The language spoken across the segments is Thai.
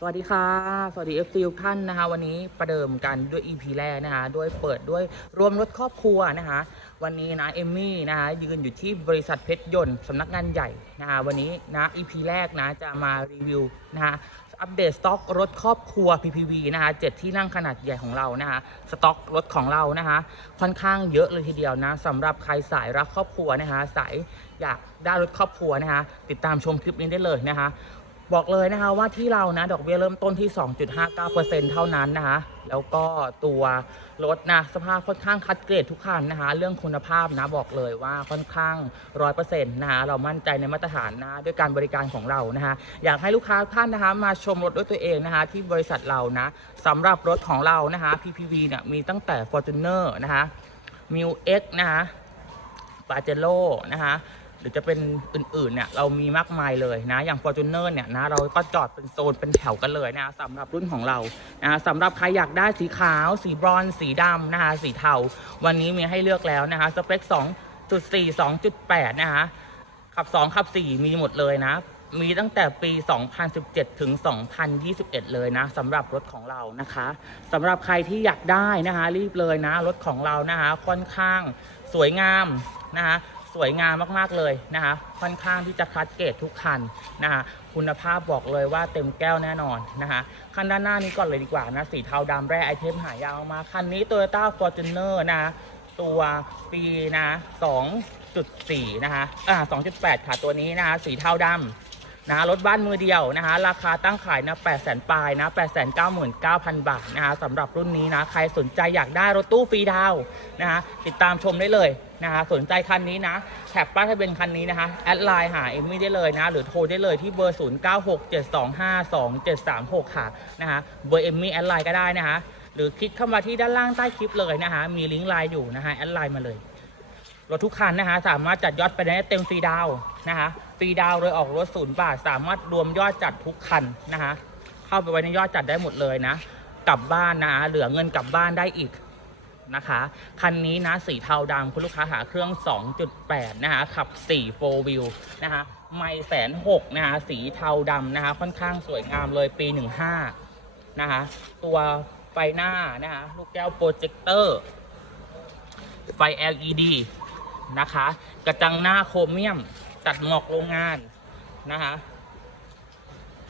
สวัสดีค่ะ สวัสดี FC ทุกท่านนะคะ วันนี้ประเดิมกันด้วย EP แรกนะคะ ด้วยเปิดด้วยรวมรถครอบครัวนะคะ วันนี้นะเอมมี่นะคะยืนอยู่ที่บริษัทเพชรยนต์สำนักงานใหญ่นะคะวันนี้นะ EP แรกนะจะมารีวิวนะคะอัปเดตสต็อกรถครอบครัว PPV นะคะเจ็ดที่นั่งขนาดใหญ่ของเรานะคะสต็อกรถของเรานะคะ ค่อนข้างเยอะเลยทีเดียวนะสำหรับใครสายรักครอบครัวนะคะ สายอยากได้รถครอบครัวนะคะ ติดตามชมคลิปนี้ได้เลยนะคะ บอกเลยนะคะว่าที่เรานะดอกเบี้ยเริ่มต้นที่ 2.59%เท่านั้นนะคะแล้วก็ตัวรถนะสภาพค่อนข้างคัดเกรดทุกคันนะคะ เรื่องคุณภาพนะบอกเลยว่าค่อนข้างร้อยเปอร์เซ็นต์นะคะเรามั่นใจในมาตรฐานนะด้วยการบริการของเรานะคะ อยากให้ลูกค้าท่านนะคะ มาชมรถด้วยตัวเองนะคะ ที่บริษัทเรานะสำหรับรถของเรานะคะ PPV เนี่ยมีตั้งแต่ Fortuner นะคะ m u X นะคะปาเจโ o นะคะ รือจะเป็นอื่นๆเนี่ยเรามีมากมายเลยนะอย่าง Fortuner เนี่ยนะเราก็จอดเป็นโซนเป็นแถวกันเลยนะสำหรับรุ่นของเรานะสำหรับใครอยากได้สีขาว สีบรอนซ์สีดำนะคะสีเทาวันนี้มีให้เลือกแล้วนะคะสเปค 2.4 2.8 นะคะขับ 2 ขับ 4 มีหมดเลยนะมีตั้งแต่ปี 2017 ถึง 2021 เลยนะสำหรับรถของเรานะคะสำหรับใครที่อยากได้นะคะรีบเลยนะ รถของเรานะคะค่อนข้างสวยงามนะคะ สวยงามมากๆเลยนะคะ ค่อนข้างที่จะคัดเกรดทุกคันนะคะคุณภาพบอกเลยว่าเต็มแก้วแน่นอนนะคะคันด้านหน้านี้ก่อนเลยดีกว่านะสีเทาดำแร่ไอเทมหายากมาคันนี้ Toyota Fortuner นะตัวปีนะ2.4 นะคะอ่า2.8 ค่ะตัวนี้นะคะสีเทาดำนะรถบ้านมือเดียวนะคะ ราคาตั้งขายนะ8 0 0 0 0ปลายนะ899,000บาทนะคะสำหรับรุ่นนี้นะ ใครสนใจอยากได้รถตู้ฟรีดาวนะคะติดตามชมได้เลย นะคะสนใจคันนี้นะแท็บป้ายทะเบียนคันนี้นะคะ แอดไลน์หาเอมมี่ได้เลยนะ หรือโทรได้เลยที่เบอร์ 0967252736 ค่ะนะคะเบอร์เอมมี่แอดไลน์ก็ได้นะคะ หรือคลิกเข้ามาที่ด้านล่างใต้คลิปเลยนะคะ มีลิงก์ไลน์อยู่นะคะแอดไลน์มาเลยรถทุกคันนะคะสามารถจัดยอดไปได้เต็มฟรีดาวนะคะฟรีดาวน์โดยออกรถศูนย์บาท สามารถรวมยอดจัดทุกคันนะคะ เข้าไปไว้ในยอดจัดได้หมดเลยนะ กลับบ้านนะเหลือเงินกลับบ้านได้อีก นะคะ คันนี้นะสีเทาดำคุณลูกค้าหาเครื่อง 2.8 นะคะ ขับ 4 4 wheel นะคะไม่แสนหกนะคะสีเทาดำนะคะ ค่อนข้างสวยงามเลยปี 15 นะคะ ตัวไฟหน้านะคะ ลูกแก้วโปรเจคเตอร์ ไฟ LED นะคะ กระจังหน้าโครเมียมตัดหมอกโรงงานนะคะ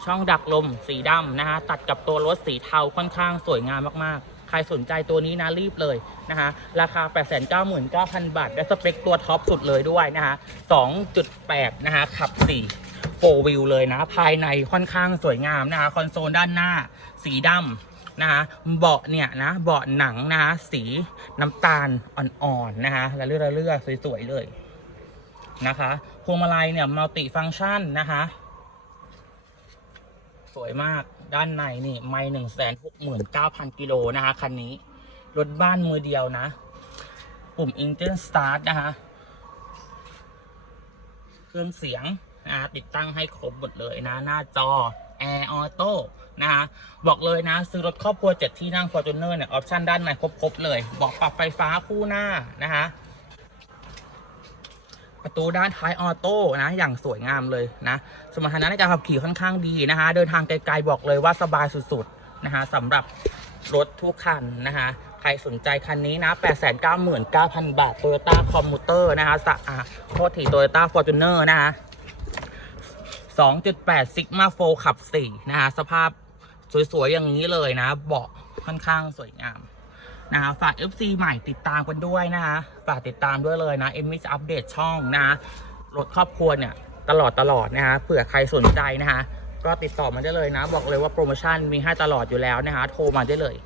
ช่องดักลมสีดำนะคะตัดกับตัวรถสีเทาค่อนข้างสวยงามมาก ๆ ใครสนใจตัวนี้นะรีบเลยนะคะราคา 899,000 บาท และสเปคตัวท็อปสุดเลยด้วยนะคะ2.8 นะคะขับ4 4 wheel เลยนะ ภายในค่อนข้างสวยงามนะคะคอนโซลด้านหน้าสีดำนะคะเบาะเนี่ยนะเบาะหนังนะคะสีน้ำตาลอ่อนๆนะคะและเลื่อยเลื่อยๆสวยๆเลยนะคะพวงมาลัยเนี่ยมัลติฟัง c t ชันนะคะ สวยมาก ด้านในนี่ไม่หนึ่งแสนหกหมื่นเก้าพันกิโลนะคะคันนี้ รถบ้านมือเดียวนะ ปุ่ม Engine Start นะคะเครื่องเสียงนะติดตั้งให้ครบหมดเลยนะ หน้าจอ Air Auto นะคะบอกเลยนะ ซื้อรถครอบครัวเจ็ดที่นั่ง Fortuner เนี่ย ออปชั่นด้านในครบ ๆ เลย บอกปรับไฟฟ้าคู่หน้านะคะ ประตูด้านท้ายออโต้นะ อย่างสวยงามเลยนะสมรรถนะในการขับขี่ค่อนข้างดีนะคะ เดินทางไกลๆบอกเลยว่าสบายสุดๆนะคะสำหรับรถทุกคันนะคะใครสนใจคันนี้นะ 899,000 บาท Toyota Commuter นะคะสะอาโทษที Toyota Fortuner นะคะ2.8 Sigma 4ขับ 4 นะคะ สภาพสวยๆ อย่างนี้เลยนะ เบาะค่อนข้างสวยงาม นะคะฝาก FC ใหม่ติดตามกันด้วยนะคะฝากติดตามด้วยเลยนะเอ็มมิจะอัปเดตช่องนะคะรถครอบครัวเนี่ยตลอดตลอดนะคะเผื่อใครสนใจนะคะก็ติดต่อมาได้เลยนะ บอกเลยว่าโปรโมชั่นมีให้ตลอดอยู่แล้วนะคะโทรมาได้เลย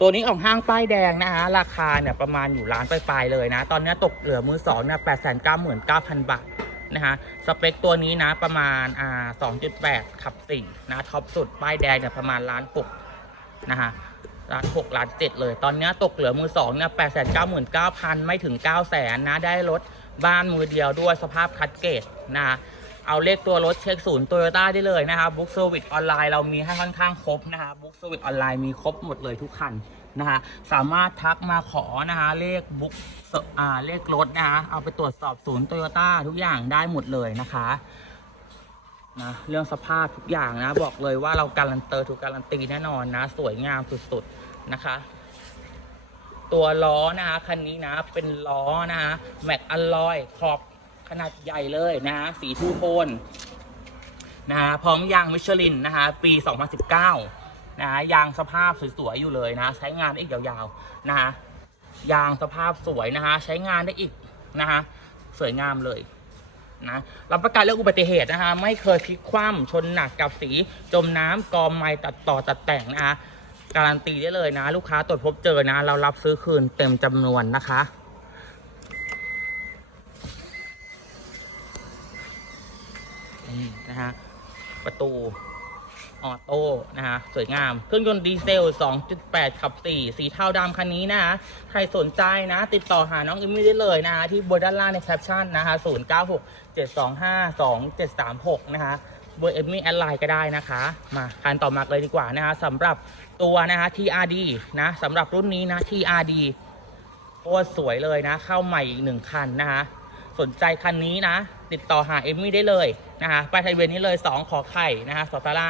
ตัวนี้ของห้างป้ายแดงนะคะราคาเนี่ยประมาณอยู่ล้านปลายๆเลยนะ ตอนนี้ตกเหลือมือสองเนี่ยแปดแสนเก้าหมื่นเก้าพันบาท นะคะสเปคตัวนี้นะประมาณอ่า2.8 ขับ 4 นะท็อปสุด ป้ายแดงเนี่ยประมาณล้านหกนะคะล้านหกล้านเจ็ดเลย ตอนนี้ตกเหลือมือสองเนี่ยแปดแสนเก้าหมื่นเก้าพันไม่ถึงเก้าแสนนะ ได้รถบ้านมือเดียวด้วยสภาพคัดเกรดนะะเอาเลขตัวรถเช็คศูนย์โตโยต้าได้เลยนะคะบุ๊กเซอร์วิสออนไลน์เรามีให้ค่อนข้างครบนะคะบุ๊กเซอร์วิสออนไลน์มีครบหมดเลยทุกคัน นะคะสามารถทักมาขอนะคะเลขบุ๊กอ่าเลขรถนะคะเอาไปตรวจสอบศูนย์โตโยต้าทุกอย่างได้หมดเลยนะคะนะเรื่องสภาพทุกอย่างนะ บอกเลยว่าเราการันเตอร์ถูกการันตีแน่นอนนะ สวยงามสุดๆนะคะ ตัวล้อนะคะคันนี้นะเป็นล้อนะคะแม็กอลลอยขอบขนาดใหญ่เลยนะคะสีทูโทนนะฮะพร้อมยางมิชลินนะคะปี 2019 นะฮะยางสภาพสวยๆอยู่เลยนะ ใช้งานได้อีกยาวๆนะฮะยางสภาพสวยนะคะใช้งานได้อีกนะคะสวยงามเลยนะรับประกันเรื่องอุบัติเหตุนะคะไม่เคยพลิกคว่ำชนหนักกับสีจมน้ำกอมไม้ตัดต่อตัดแต่งนะคะการันตีได้เลยนะ ลูกค้าตรวจพบเจอนะ เรารับซื้อคืนเต็มจำนวนนะคะ นี่นะฮะประตู ออโต้นะฮะสวยงาม เครื่องยนต์ดีเซล 2.8 ขับ 4 สีเทาดำคันนี้นะฮะใครสนใจนะ ติดต่อหาน้องอิมมี่ได้เลยนะฮะที่เบอร์ด้านล่างในแคปชั่นนะฮะ096 725 2736 นะฮะเบอร์เอมมี่แอดไลน์ก็ได้นะคะ มาคันต่อมาเลยดีกว่านะฮะสำหรับตัวนะฮะ TRD นะสำหรับรุ่นนี้นะ TRD โคตรสวยเลยนะ เข้าใหม่อีกหนึ่งคันนะคะสนใจคันนี้นะ ติดต่อหาเอมมี่ได้เลยนะคะไปทะเบียนนี้เลย 2 ขอไข่นะคะสอตาร่า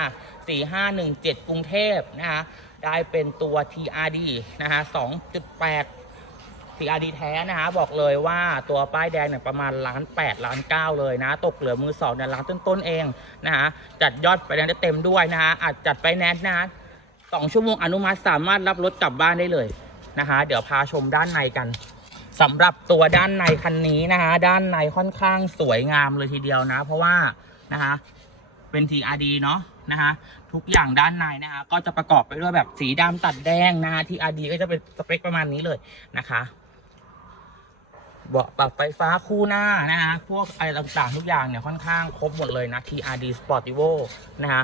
4517 กรุงเทพนะคะได้เป็นตัว TRD นะคะ2.8 TRD แท้นะคะบอกเลยว่าตัวป้ายแดงเนี่ยประมาณล้าน8ล้าน9เลยนะ ตกเหลือมือสองเนี่ยล้านต้นๆเองนะคะจัดยอดไฟแนนซ์ได้เต็มด้วยนะคะอาจจัดไฟแนนซ์นะสองชั่วโมงอนุมัติสามารถรับรถกลับบ้านได้เลยนะคะเดี๋ยวพาชมด้านในกัน สำหรับตัวด้านในคันนี้นะคะด้านในค่อนข้างสวยงามเลยทีเดียวนะ เพราะว่านะคะเป็น TRD เนาะนะคะทุกอย่างด้านในนะคะก็จะประกอบไปด้วยแบบสีดำตัดแดงนะคะ TRD ก็จะเป็นสเปคประมาณนี้เลยนะคะเบาะปรับไฟฟ้าคู่หน้านะคะพวกอะไรต่างๆ ทุกอย่างเนี่ยค่อนข้างครบหมดเลยนะ TRD Sportivo นะคะ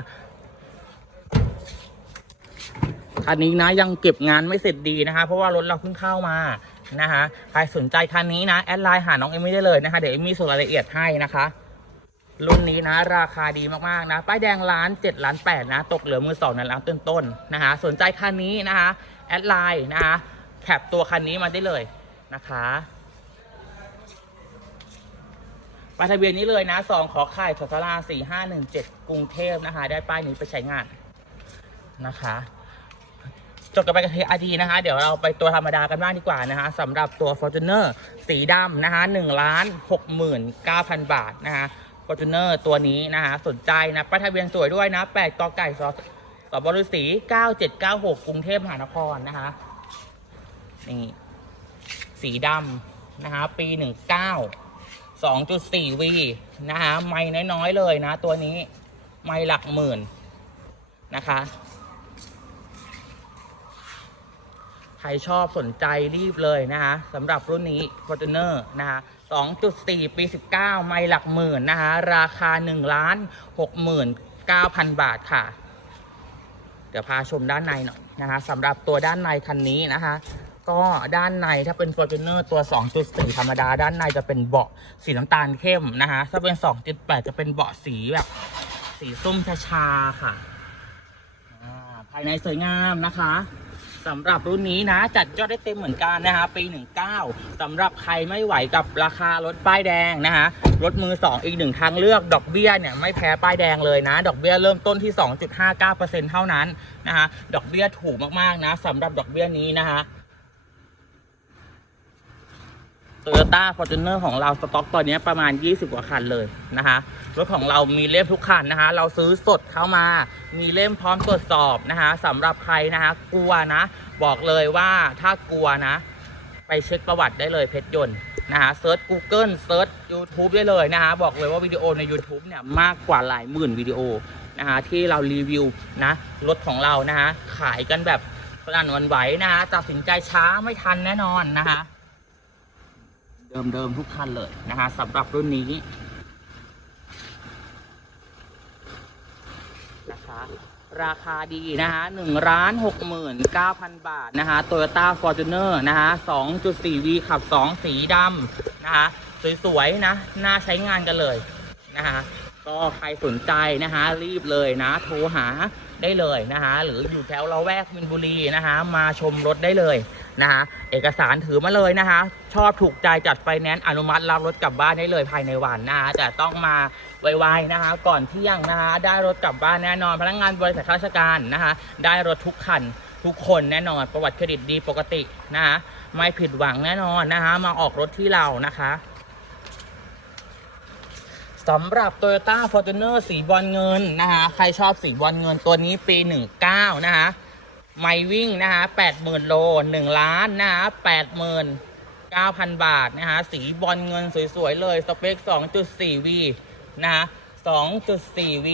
คันนี้นะยังเก็บงานไม่เสร็จดีนะคะ เพราะว่ารถเราเพิ่งเข้ามา นะคะใครสนใจคันนี้นะแอดไลน์หาน้องเอมี่ได้เลยนะคะเดี๋ยวเอมี่ส่งรายละเอียดให้นะคะรุ่นนี้นะราคาดีมากๆนะป้ายแดงล้านเจ็ดล้านแปดนะ ตกเหลือมือสองในล้านต้นต้นๆนะคะสนใจคันนี้นะคะแอดไลน์นะคะแคปตัวคันนี้มาได้เลยนะคะป้ายทะเบียนนี้เลยนะสองขอไข่ชทราสี่ห้าหนึ่งเจ็ดกรุงเทพนะคะ ได้ป้ายนี้ไปใช้งานนะคะ จบกันไปกับ TRD นะคะ เดี๋ยวเราไปตัวธรรมดากันบ้างดีกว่านะคะสำหรับตัว Fortuner สีดำนะคะ1ล้าน69,000บาทนะคะ Fortuner ตัวนี้นะคะสนใจนะป้ายทะเบียนสวยด้วยนะ8กไก่สสบฤษี9796กรุงเทพมหานครนะคะนี่สีดำนะคะปี19 2.4V นะคะไม่น้อยๆเลยนะ ตัวนี้ไม่หลักหมื่นนะคะ ใค รชอบสนใจรีบเลยนะคะสำหรับรุ่นนี้ Fortuner นะคะ2.4 ปี 19 ไม่หลักหมื่นนะคะ ราคา 1 ล้าน 69,000 บาทค่ะ เดี๋ยวพาชมด้านในหน่อยนะคะสำหรับตัวด้านในคันนี้นะคะ ก็ด้านในถ้าเป็น Fortuner ตัว 2.4 ธรรมดา ด้านในจะเป็นเบาะสีน้ำตาลเข้มนะคะ ถ้าเป็น 2.8 จะเป็นเบาะสีแบบ สีส้มชาๆค่ะภายในสวยงามนะคะ สำหรับรุ่นนี้นะ จัดยอดได้เต็มเหมือนกันนะคะปี 19สำหรับใครไม่ไหวกับราคารถป้ายแดงนะคะรถมือ 2 อีกหนึ่งทางเลือกดอกเบี้ยเนี่ยไม่แพ้ป้ายแดงเลยนะ ดอกเบี้ยเริ่มต้นที่ 2.59%เท่านั้นนะคะดอกเบี้ยถูกมากๆนะสำหรับดอกเบี้ยนี้นะคะ โตโยต้าฟอร์จูเนอร์ของเราสต็อกตอนนี้ประมาณ 20 กว่าคันเลยนะคะ รถของเรามีเล่มทุกคันนะคะ เราซื้อสดเข้ามา มีเล่มพร้อมตรวจสอบนะคะสำหรับใครนะคะ กลัวนะ บอกเลยว่าถ้ากลัวนะ ไปเช็คประวัติได้เลยเพชรยนต์นะคะเซิร์ช Google เซิร์ช YouTube ได้เลยนะคะ บอกเลยว่าวิดีโอใน YouTube เนี่ยมากกว่าหลายหมื่นวิดีโอนะคะที่เรารีวิวนะรถของเรานะคะขายกันแบบสนั่นวันไหวนะคะตัดสินใจช้าไม่ทันแน่นอนนะคะ เดิมๆทุกคันเลยนะคะสำหรับรุ่นนี้นะคะราคาดีนะคะหนึ่งล้านหกหมื่นเก้าพันบาทนะคะโตโยต้าฟอร์จูเนอร์นะคะสองจุดสี่วีขับสองสีดำนะคะสวยๆนะน่าใช้งานกันเลยนะคะก็ใครสนใจนะคะรีบเลยนะ โทรหา ได้เลยนะคะหรืออยู่แถวละแวกมินบุรีนะคะมาชมรถได้เลยนะคะเอกสารถือมาเลยนะคะชอบถูกใจจัดไฟแนนซ์อนุมัติรับรถกลับบ้านได้เลยภายในวันนะคะแต่ต้องมาไวๆนะคะก่อนเที่ยงนะคะได้รถกลับบ้านแน่นอน พนักงานบริษัทข้าราชการนะคะได้รถทุกคันทุกคนแน่นอนประวัติเครดิตดีปกตินะคะไม่ผิดหวังแน่นอนนะคะมาออกรถที่เรานะคะ สำหรับ Toyota Fortuner สีบอลเงินนะคะใครชอบสีบอลเงินตัวนี้ปี 19 นะคะไม่วิ่งนะคะ80,000 โล 1 ล้านนะคะ89,000 บาทนะคะสีบอลเงินสวย ๆ เลย สเปค 2.4V นะคะ 2.4V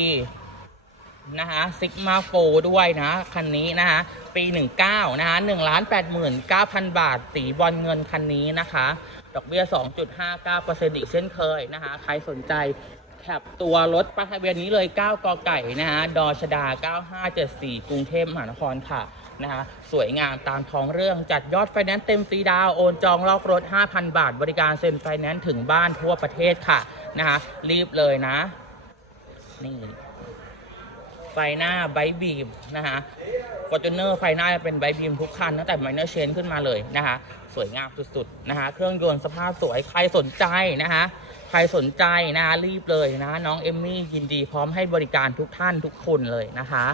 นะคะซิกมาโฟด้วยนะ คันนี้นะคะปี 19 นะคะ1ล้าน89,000 บาท สีบอลเงินคันนี้นะคะ ดอกเบี้ย 2.59%อีกเช่นเคยนะคะ ใครสนใจแคปตัวรถป้ายทะเบียนนี้เลย 9 กอไก่นะคะดอชดา 9574 กรุงเทพมหานครค่ะนะคะสวยงามตามท้องเรื่องจัดยอดไฟแนนซ์เต็มฟรีดาวโอนจองลอกรถ 5,000 บาท บริการเซ็นไฟแนนซ์ถึงบ้านทั่วประเทศค่ะนะคะรีบเลยนะ นี่ ไฟหน้าไบบีมนะคะฟอร์จูเนอร์ไฟหน้าจะเป็นไบบีมทุกคันตั้งแต่ไมเนอร์เชนขึ้นมาเลยนะคะ สวยงามสุดๆนะคะ เครื่องยนต์สภาพสวยใครสนใจนะคะใครสนใจนะคะรีบเลยนะน้องเอมมี่ยินดีพร้อมให้บริการทุกท่านทุกคนเลยนะคะ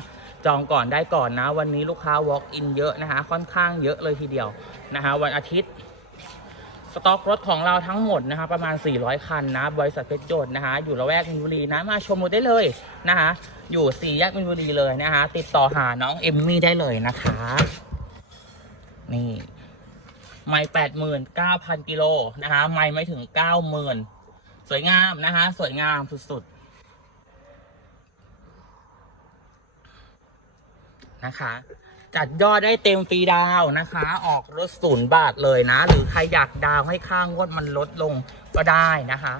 จองก่อนได้ก่อนนะ วันนี้ลูกค้า walk in เยอะนะคะ ค่อนข้างเยอะเลยทีเดียวนะคะ วันอาทิตย์ สต็อกรถของเราทั้งหมดนะคะประมาณ 400 คันนะ บริษัทเพชรโจทย์นะคะ อยู่ละแวกมินบุรีนะมาชมรถได้เลยนะคะ อยู่สี่แยกมินบุรีเลยนะคะ ติดต่อหาน้องเอมมี่ได้เลยนะคะ นี่ไม่แปดหมื่นเก้าพันกิโลนะคะ ไม่ไม่ถึงเก้าหมื่นสวยงามนะคะ สวยงามสุดๆ นะคะ จัดยอดได้เต็มฟรีดาวนะคะ ออกรถศูนย์บาทเลยนะ หรือใครอยากดาวให้ค่างวดมันลดลงก็ได้นะคะ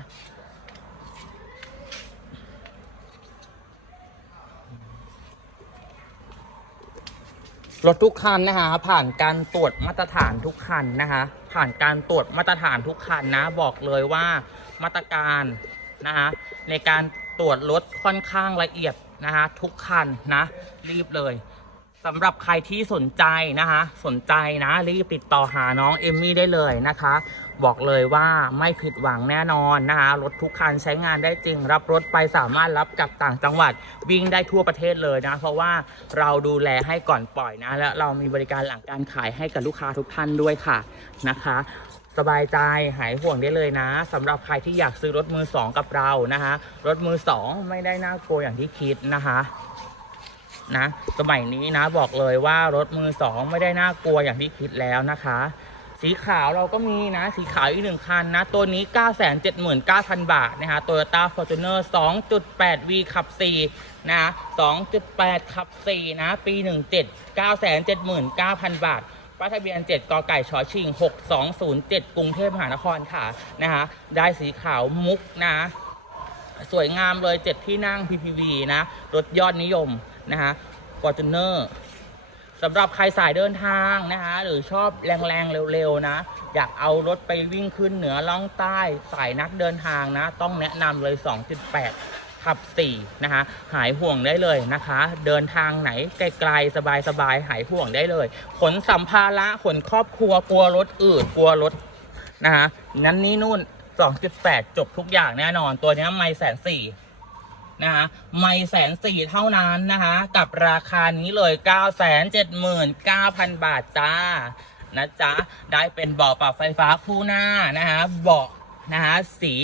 รถทุกคันนะคะผ่านการตรวจมาตรฐานทุกคันนะคะผ่านการตรวจมาตรฐานทุกคันนะบอกเลยว่ามาตรการนะคะในการตรวจรถค่อนข้างละเอียดนะคะทุกคันนะรีบเลย สำหรับใครที่สนใจนะคะ สนใจนะรีบติดต่อหาน้องเอมมี่ได้เลยนะคะ บอกเลยว่าไม่ผิดหวังแน่นอนนะคะรถทุกคันใช้งานได้จริง รับรถไปสามารถรับกลับต่างจังหวัดวิ่งได้ทั่วประเทศเลยนะ เพราะว่าเราดูแลให้ก่อนปล่อยนะ และเรามีบริการหลังการขายให้กับลูกค้าทุกท่านด้วยค่ะนะคะสบายใจหายห่วงได้เลยนะสำหรับใครที่อยากซื้อรถมือสองกับเรานะคะ รถมือสองไม่ได้น่ากลัวอย่างที่คิดนะคะ นะ สมัยนี้นะบอกเลยว่ารถมือสองไม่ได้น่ากลัวอย่างที่คิดแล้วนะคะ สีขาวเราก็มีนะ สีขาวอีกหนึ่งคันนะ ตัวนี้ 979,000 บาทนะคะ Toyota Fortuner 2.8V ขับ 4นะคะ2.8 ขับ 4 นะ ปี 17 979,000 บาทป้ายทะเบียน 7กไก่ชอชิง 6207 กรุงเทพมหานครค่ะนะคะได้สีขาวมุกนะ สวยงามเลย 7 ที่นั่ง PPV นะ รถยอดนิยม นะคะ Fortuner สำหรับใครสายเดินทางนะคะหรือชอบแรงๆเร็วๆนะ อยากเอารถไปวิ่งขึ้นเหนือล่องใต้สายนักเดินทางนะ ต้องแนะนำเลย 2.8 ขับ 4 นะคะหายห่วงได้เลยนะคะ เดินทางไหนไกลๆสบายๆหายห่วงได้เลย ขนสัมภาระขนครอบครัวกลัวรถอืดกลัวรถนะคะนั้นนี้นู่น 2.8 จบทุกอย่างแน่นอนตัวนี้ไม่แสนสี่ นะคะไม่แสนสี่เท่านั้นนะคะกับราคานี้เลย 9 7 9 0 0 0 บาทจ้านะจ๊ะได้เป็นเบาะปรับไฟฟ้าคู่หน้านะคะเบาะนะคะสี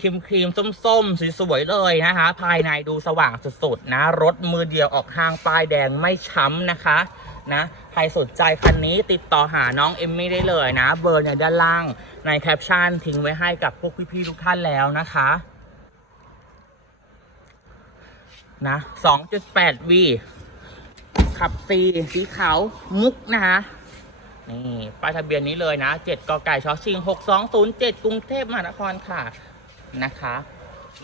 ครีมครีมๆส้มๆสวยๆเลยนะคะ ภายในดูสว่างสุดๆนะรถมือเดียวออกห้างป้ายแดงไม่ช้ำนะคะนะใครสนใจคันนี้ติดต่อหาน้องเอมมี่ได้เลยนะ เบอร์เนี่ยด้านล่างในแคปชั่นทิ้งไว้ให้กับพวกพี่ๆทุกท่านแล้วนะคะ นะ 2.8V ขับ C สีขาวมุกนะคะนี่ป้ายทะเบียนนี้เลยนะ7กไก่ชอชิง6207กรุงเทพมหานครค่ะนะคะ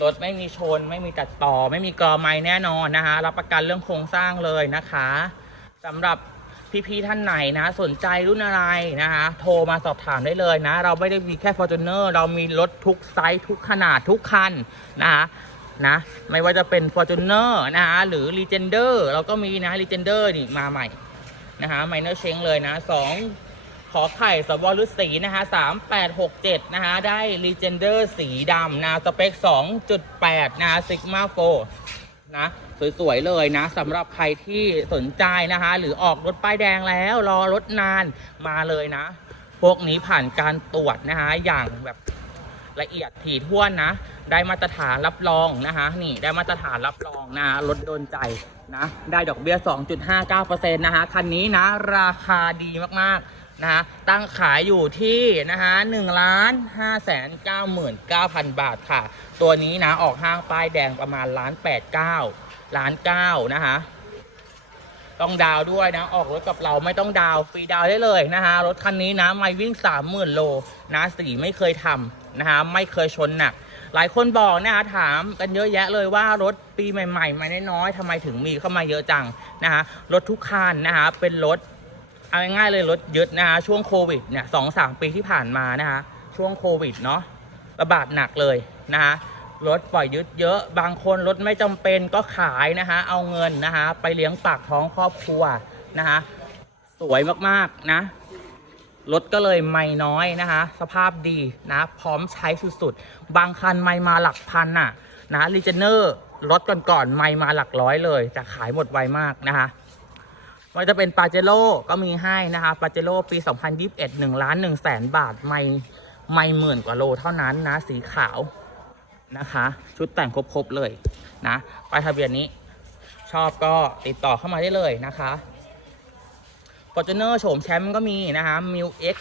รถไม่มีชนไม่มีตัดต่อ ไม่มีกรอไม้แน่นอนนะคะ รับประกันเรื่องโครงสร้างเลยนะคะสำหรับพี่ๆท่านไหนนะ สนใจรุ่นอะไรนะคะ โทรมาสอบถามได้เลยนะ เราไม่ได้มีแค่ Fortuner เรามีรถทุกไซส์ทุกขนาดทุกคันนะคะ นะ ไม่ว่าจะเป็น Fortuner นะฮะหรือ Legender เราก็มีนะ Legender นี่มาใหม่นะฮะ Minor c h a n g เลยนะ2ขอไข่สวฤษีนะฮะ3867นะฮะ ได้ Legender สีดำนะสเปค 2.8 นะ Sigma 4 นะ สวย ๆ เลยนะสำหรับใครที่สนใจนะคะ หรือออกรถป้ายแดงแล้วรอรถนานมาเลยนะ พวกนี้ผ่านการตรวจนะคะอย่างแบบ ละเอียดถี่ถ้วนนะ ได้มาตรฐานรับรองนะคะนี่ได้มาตรฐานรับรองนะรถโดนใจนะได้ดอกเบี้ย 2.59%นะคะคันนี้นะราคาดีมากๆนะคะตั้งขายอยู่ที่นะคะ1ล้าน5แสน99,000บาทค่ะ ตัวนี้นะออกห้างป้ายแดงประมาณล้าน8 9ล้าน9นะคะต้องดาวด้วยนะ ออกรถกับเราไม่ต้องดาวฟรีดาวได้เลยนะฮะรถคันนี้นะไม่วิ่ง 30,000 โลนะสีไม่เคยทำ นะฮะไม่เคยชนหนัก หลายคนบอกนะฮะถามกันเยอะแยะเลยว่ารถปีใหม่ๆมาน้อยๆทำไมถึงมีเข้ามาเยอะจังนะฮะรถทุกคันนะฮะเป็นรถเอาง่ายๆเลยรถยึดนะฮะช่วงโควิดเนี่ยสองสามปีที่ผ่านมานะฮะช่วงโควิดเนาะระบาดหนักเลยนะฮะรถปล่อยยึดเยอะ บางคนรถไม่จำเป็นก็ขายนะฮะเอาเงินนะฮะไปเลี้ยงปากท้องครอบครัวนะฮะสวยมากๆนะ รถก็เลยไม่น้อยนะคะ สภาพดีนะ พร้อมใช้สุดๆ บางคันไม่มาหลักพันน่ะนะรีเจเนอร์รถก่อนๆไม่มาหลักร้อยเลยแต่ขายหมดไวมากนะคะมันจะเป็นปาเจโร่ก็มีให้นะคะปาเจโร่ปี 2021 1ล้าน1แสนบาท ไม่ไม่หมื่นกว่าโลเท่านั้นนะสีขาวนะคะ ชุดแต่งครบๆเลยนะป้ายทะเบียนนี้ชอบก็ติดต่อเข้ามาได้เลยนะคะ ฟอร์จูเนอร์โฉมแชมป์ก็มีนะคะมิวเอ็ก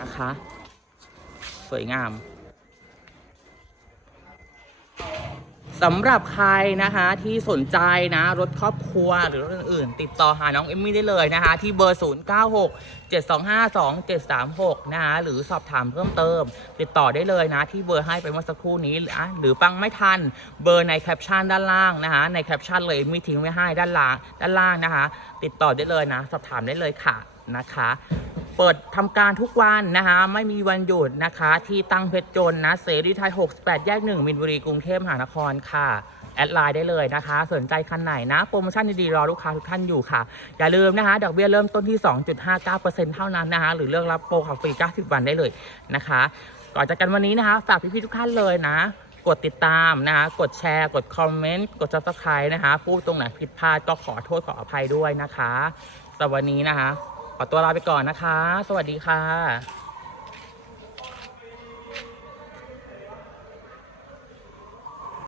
นะคะ สวยงาม สำหรับใครนะคะที่สนใจนะรถครอบครัวหรือรถอื่นๆติดต่อหาน้องเอมมี่ได้เลยนะคะที่เบอร์ 0 9 6 7 2 5 2 7 3 6 นะคะหรือสอบถามเพิ่มเติม ติดต่อได้เลยนะที่เบอร์ให้ไปเมื่อสักครู่นี้อะหรือฟังไม่ทันเบอร์ในแคปชั่นด้านล่างนะคะในแคปชั่นเลยมีทิ้งไว้ให้ด้านล่างด้านล่างนะคะ ติดต่อได้เลยนะ สอบถามได้เลยค่ะนะคะ เปิดทำการทุกวันนะคะ ไม่มีวันหยุดนะคะ ที่ตั้งเพชรจนนะ เสรีไทย 68 แยก 1 มินบุรี กรุงเทพมหานครค่ะ แอดไลน์ได้เลยนะคะ สนใจคันไหนนะ โปรโมชั่นดีๆ รอลูกค้าทุกท่านอยู่ค่ะ อย่าลืมนะคะ ดอกเบี้ยเริ่มต้นที่ 2.59%เท่านั้นนะคะ หรือเลือกรับโปรขับฟรี 90 วันได้เลยนะคะ ก่อนจากกันวันนี้นะคะ ฝากพี่ๆทุกท่านเลยนะกดติดตามนะคะ กดแชร์ กดคอมเมนต์ กด subscribe นะคะ พูดตรงไหนผิดพลาดก็ขอโทษขออภัยด้วยนะคะสวันนี้นะคะ ขอตัวลาไปก่อนนะคะ สวัสดีค่ะ